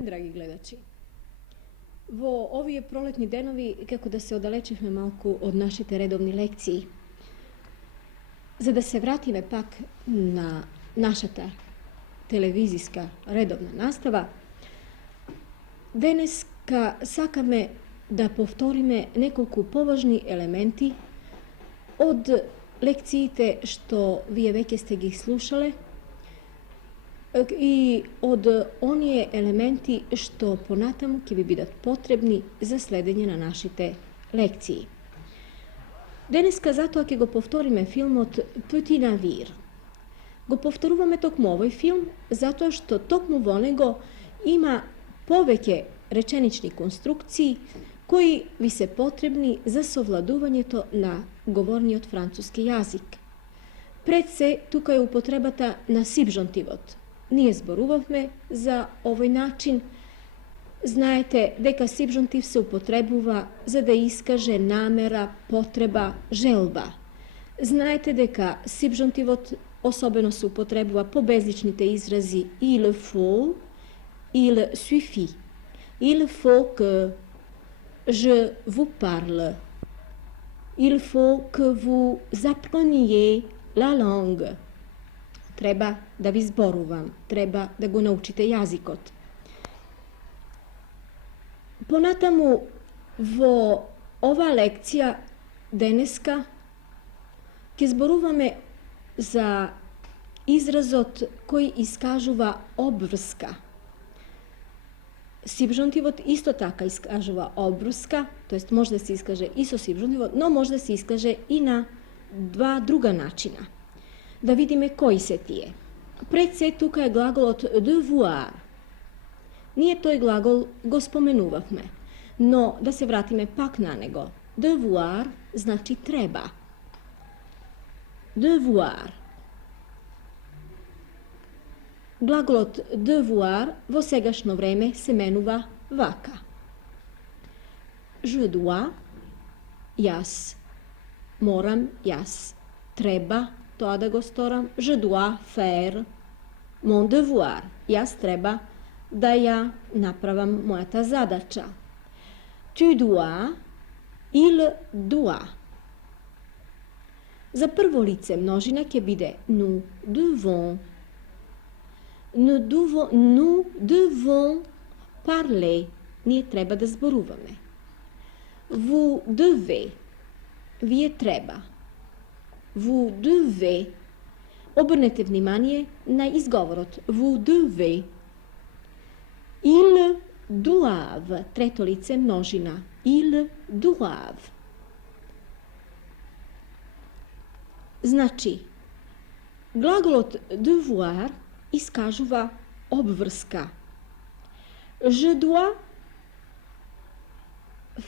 ден, драги гледачи. Во овие пролетни денови, како да се оддалечивме малку од нашите редовни лекции, за да се вратиме пак на нашата телевизиска редовна настава, денеска сакаме да повториме неколку поважни елементи од лекциите што вие веќе сте ги слушале и од оние елементи што понатаму ќе ви бидат потребни за следење на нашите лекции. Денеска затоа ќе го повториме филмот Petit Navire. Го повторуваме токму овој филм затоа што токму во него има повеќе реченични конструкции кои ви се потребни за совладувањето на говорниот француски јазик. Пред се, тука е употребата на сибжонтивот. Ние зборувавме за овој начин. Знаете дека сибжонтив се употребува за да искаже намера, потреба, желба. Знаете дека сибжонтивот особено се употребува по безличните изрази il faut, il suffit. Il faut que je vous parle. Il faut que vous appreniez la langue. Треба да ви зборувам, треба да го научите јазикот. Понатаму во ова лекција денеска ќе зборуваме за изразот кој искажува обврска. Сибжонтивот исто така искажува обврска, тоест може да се искаже и со сибжонтивот, но може да се искаже и на два друга начина. Да видиме кои се тие. Пред се тука е глаголот devoir. Ние тој глагол го споменувавме, но да се вратиме пак на него. Devoir значи треба. Devoir. Глаголот devoir во сегашно време се менува вака. Je dois, јас морам, јас треба тоа да го сторам. Je dois faire mon devoir. Јас треба да ја направам мојата задача. Tu dois, il doit. За прво лице множина ќе биде nous devons. Nous devons parler. Ние треба да зборуваме. Vous devez. Вие треба. Vous devez. Обрнете внимание на изговорот. Vous devez. Ils doivent. Трето лице множина. Ils doivent. Значи, глаголот devoir искажува обврска. Je dois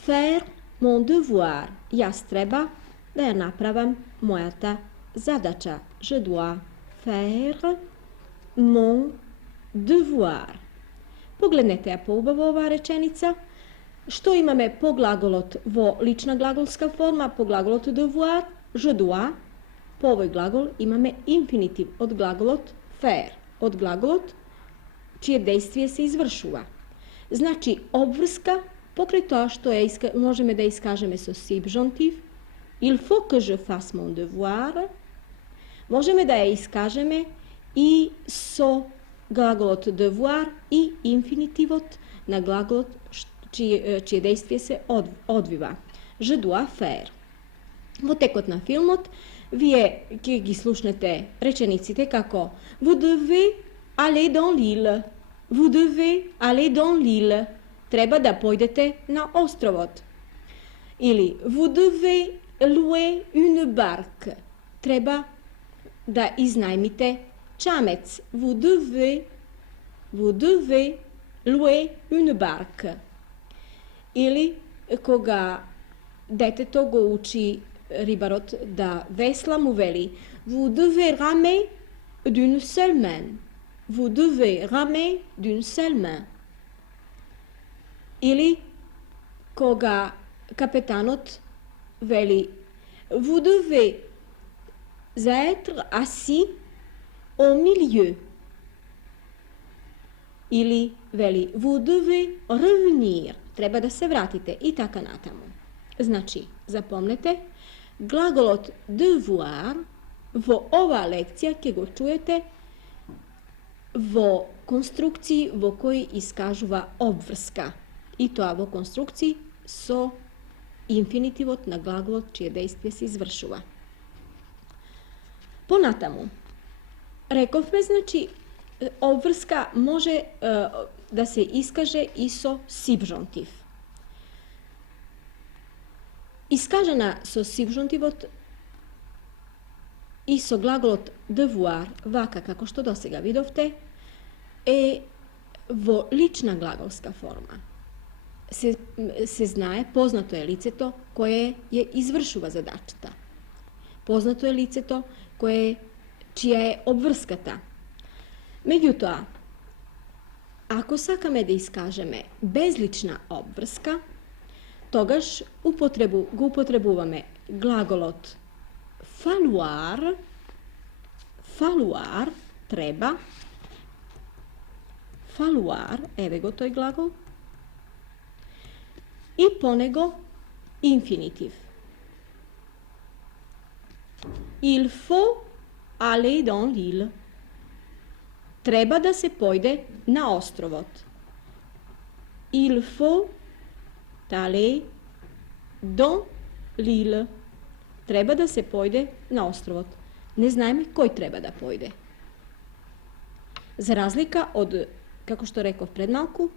faire mon devoir. Јас треба да ја направам мојата задача. Je dois faire mon devoir. Погледнете ја поубаво оваа реченица. Што имаме по глаголот во лична глаголска форма, по глаголот devoir, je dois. По овој глагол имаме инфинитив од глаголот faire, од глаголот чие действие се извршува. Значи, обврска покрај тоа што можеме да искажеме со сибжонтив, il faut que je fasse mon devoir, можеме да ја искажеме и со глаголот devoir и инфинитивот на глаголот чие действие се одвива. Je dois faire. Во текот на филмот вие ќе ги слушнете речениците како Vous devez aller dans l'île. Vous devez aller dans l'île. Треба да појдете на островот. Или Vous devez louer une barque. Треба да изнајмите чамец. Vous devez louer une barque. Или кога детето го учи рибарот да весла, му вели Vous devez ramer d'une seule main. Vous devez ramer d'une seule main. Или кога капетанот вели Vous devez être assis au milieu. Или veli vous devez revenir, treba da se vratite i taka natamo. Znači, zapomnite, glagolot devoir vo ova lekcija, ke go čujete, vo konstrukciji vo koji iskažuva obvrska. I to vo konstrukciji so infinitivot na glagolot čije dejstvje se izvršuva. Po natamu. Rekovme, znači, obvrska može da se iskaže i so subjonktiv. Iskažena so subjonktivot i so glagolot devoir, vaka kako što dosega vidovte, vo lična glagolska forma. Se znaje, poznato je liceto koje je izvršuva zadačta. Poznato je liceto čija je obvrskata. Međutim, ako sakame da iskažeme bezlična obvrska, togaž go upotrebuvame glagolot falloir, treba, falloir, evo go toj glagol, i ponego infinitiv. Il faut aller dans l'île. Treba da se pojde na ostrovot. Il faut aller dans l'île. Treba da se pojde na ostrovot. Ne znajme koji treba da pojde. Za razlika od, kako što rekao predmalku,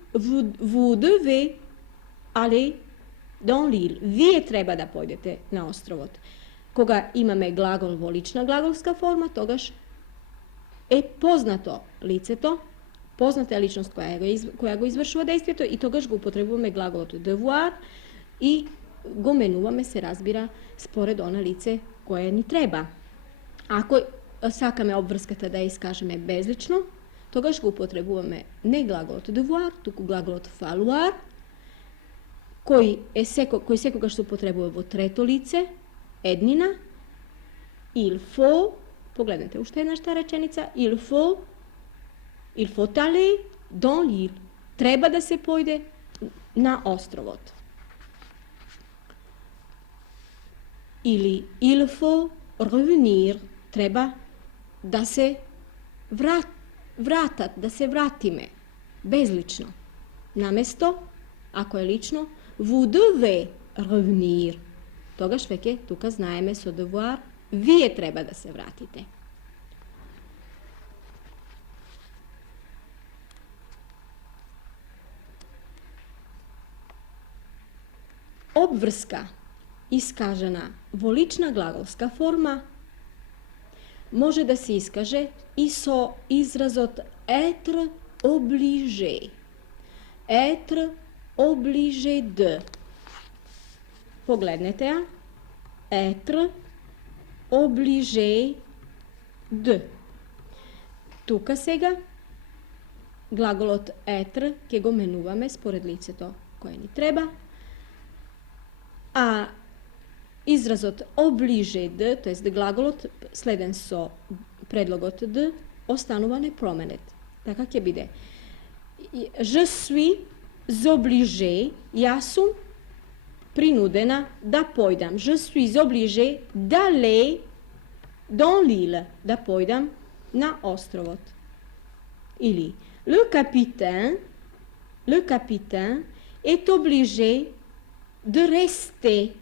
vous devez aller dans l'île. Vi treba da pojdete na ostrovot. Koga imame glagol vo lična glagolska forma, togaž poznato liceto, poznata je ličnost koja go izvršува dejstveto i togaž go upotrebujeme glagolot devoir i go menuvame se razbira spored ona lice koje ni treba. Ako sakame obvrskata da iskažeme bezlično, togaž go upotrebujeme ne glagolot devoir, tuku glagolot falloir, koji sekogaž se upotrebuje vo treto lice, ednina, il faut, pogledajte ušte jedna šta rečenica, il faut aller dans l'île. Treba da se pojde na ostrovot. Ili il faut revenir, treba da se da se vratime, bezlično. Namesto, ako je lično, vous devez revenir. Togaž veke tuka znajeme so devoir, vi je treba da se vratite. Obvrska iskažena vo lična glagolska forma može da se iskaže i so izrazot être obligé. Être obligé de. Pogledajte ja. Être obligé de. Tuka sega glagolot être, ke go menuvame spored liceto koje ni treba, a izrazot obligé de, to jest glagolot, sleden so predlogot de, ostanuva nepromenet. Taka ke bide. Je suis obligé, ja sam prinudena da pojdam. Je suis obligé d'aller dans l'île, da pojdam na ostrovot. Ili, le capitaine est obligé de rester.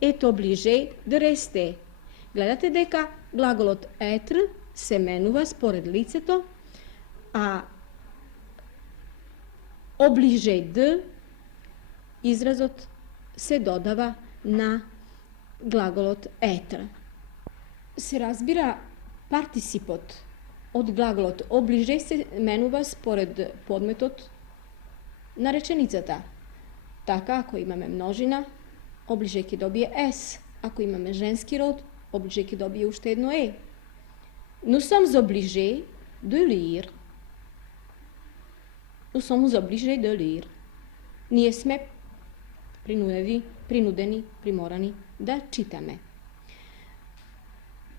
Est obligé de rester. Gledate deka glagolot être se menuva spored liceto, a obligé de izrazot se dodava na glagolot être. Se razbira participot od glagolot obligé se menuva spored podmetot na rečenicata. Taka, ako imame množina, obligé ke dobije s. Ako imame ženski rod, obligé ke dobije ušte jedno e. Nous sommes obligés de lire. Nous sommes obligés de lire. Nije sme prinudeni, primorani da čitame.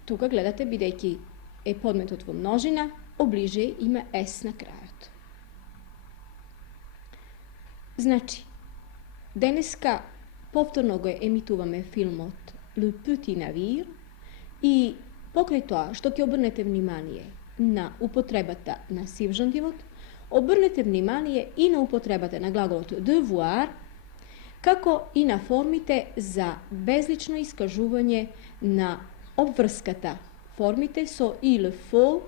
Tuka gledate bidejki podmetot vo množina, obligé ima s na kraju. Значи, денеска повторно го емитуваме филмот Le Petit Navire и покрај тоа што ќе обрнете внимание на употребата на сивжантивот, обрнете внимание и на употребата на глаголот devoir, како и на формите за безлично искажување на обврската. Формите со il faut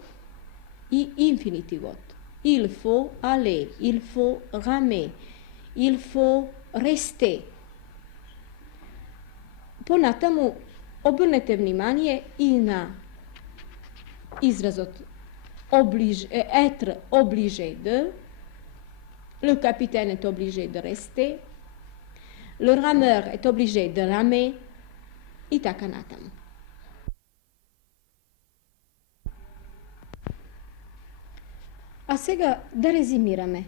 и инфинитивот. Il faut aller, il faut ramer, il faut rester. Понатаму, обрнете внимание и на изразот être obligé de, le capitaine est obligé de rester, le rameur est obligé de ramer и така натаму. А сега да резимираме.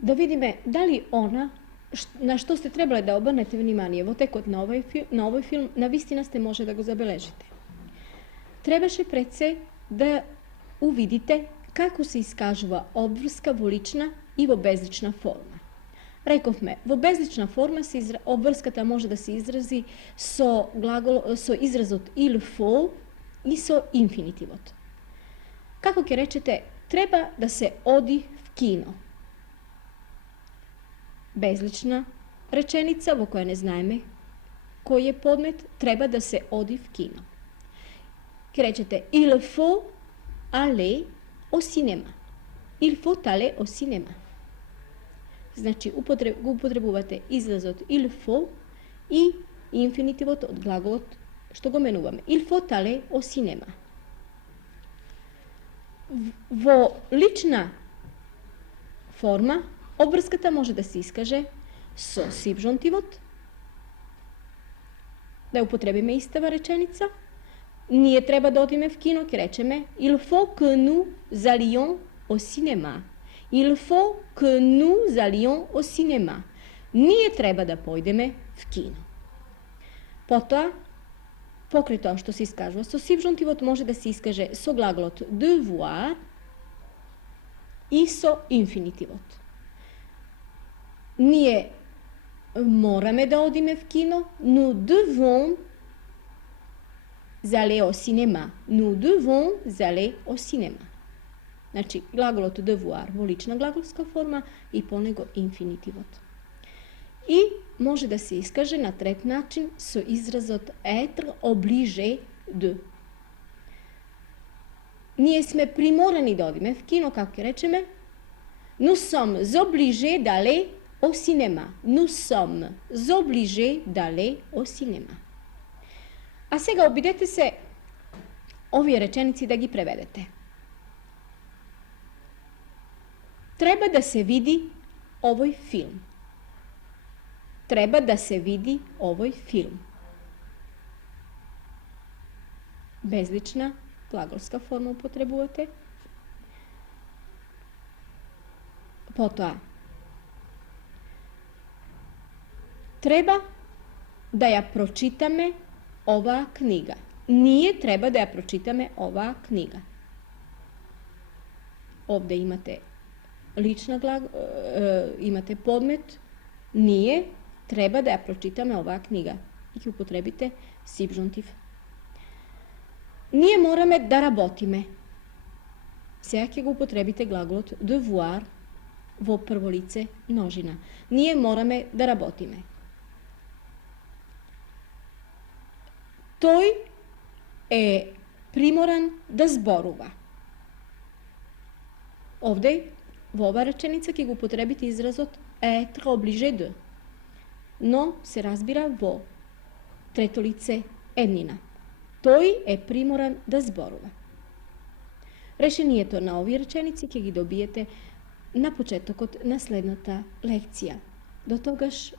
Да видиме дали она на што сте требале да обрнете внимание во текот на овој филм, навистина сте може да го забележите. Требаше пред се да увидите како се искажува обврска во лична и во безлична форма. Рековме, во безлична форма обврската може да се изрази со изразот il faut и со инфинитивот. Како ќе речете, треба да се оди в кино. Безлична реченица во која не знаеме кој е подмет, треба да се оди в кино. Ќе речете il faut aller au cinéma. Il faut aller au cinéma. Значи, го употребувате изразот il faut и инфинитивот од глаголот што го менуваме. Il faut aller au cinéma. Во лична форма, обврската може да се искаже со сивжонтивот. Да употребиме истава реченица. Ние треба да одиме в кино, ќе речеме il faut que nous allions au cinéma. Il faut que nous allions au cinéma. Ние треба да појдеме в кино. Потоа, покрај тоа што се искажува со сивжонтивот, може да се искаже со глаголот devoir и со инфинитивот. Ние мораме да одиме в кино, nous devons aller au cinéma. Nous devons aller au cinéma. Значи, глаголот devoir во лична глаголска форма и по него инфинитивот. И може да се искаже на трет начин со изразот être obligé de. Ние сме приморани да одиме в кино, како ќе речеме, nous sommes obligés d'aller au cinéma. Nous sommes obligés d'aller au cinéma. А сега обидете се овие реченици да ги преведете. Треба да се види овој филм. Треба да се види овој филм. Безлична глаголска форма употребувате. Потоа, треба да ја прочитаме оваа книга. Ние треба да ја прочитаме оваа книга. Овде имате лична имате подмет, ние треба да ја прочитаме оваа книга. И ќе употребите сивжонтив. Ние мораме да работиме. Сега ќе го употребите глаголот devoir во прволице множина. Ние мораме да работиме. Тој е приморан да зборува. Овде, во оваа реченица, ќе го употребите изразот être obligé de, но се разбира во трето лице еднина. Тој е приморан да зборува. Решението на овие реченици ќе ги добиете на почетокот на следната лекција. До тогаш